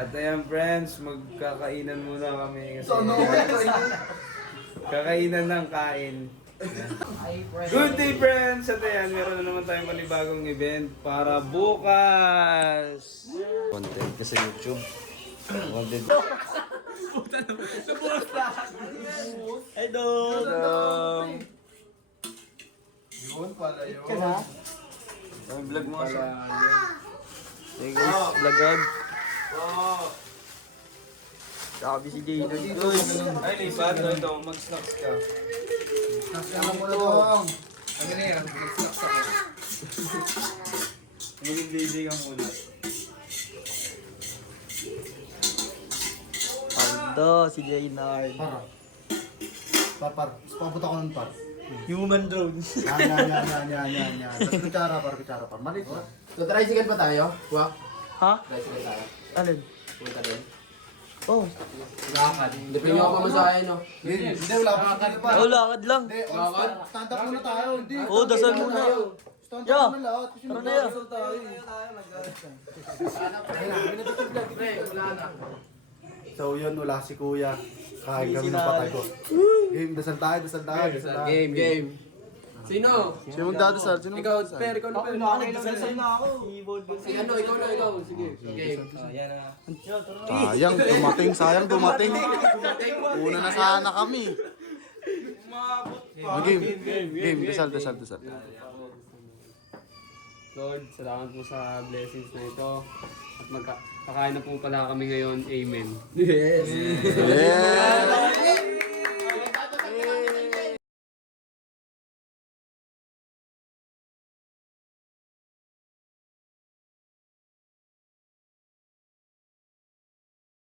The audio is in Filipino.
At ayan friends, magkakainan muna kami kasi kakainan ng kain. Good day friends! At ayan, meron na naman tayong panibagong event para bukas! Content kasi YouTube. Content. Ay dong! Yun pala yun. Ang vlog mo siya. Hey guys, vlog. Sabi si Dino. Ay, lipat. Ito, mag-snacks ka. Nasaan mo na dong? Ano na yan? Mag-snacks ako. Mag-lady ka muna. Aldo, si Jaynard. Par. Pabot ako ng par. Human drones. Yan. Tapos kutsara par. Mali ko. So, tricycle pa tayo? Wak? Ha? Tricycle tayo. Alin? Punta din. Oh. Lakad. Depende ako pamasahe, no? Hindi, wala pa kami pa. Oh, lakad lang. Hindi, stand up muna tayo. Hindi. Oh, dasal muna. Stand Yeah. up muna lahat. Kasi Tara na yan. magdadasal tayo. So yun, wala si kuya. Kain kami ng patay ko. Game, dasal tayo. Game. Sino? Sino magdadasal? Ikaw, Per, ikaw na Per. Nagdasal na ako. Si ano, ikaw. Sige. Game. Sayang dumating. Una na sana kami. Game, dasal. Lord, salamat po sa blessings na ito. At kakain na po pala kami ngayon. Amen. Yes. Yeah!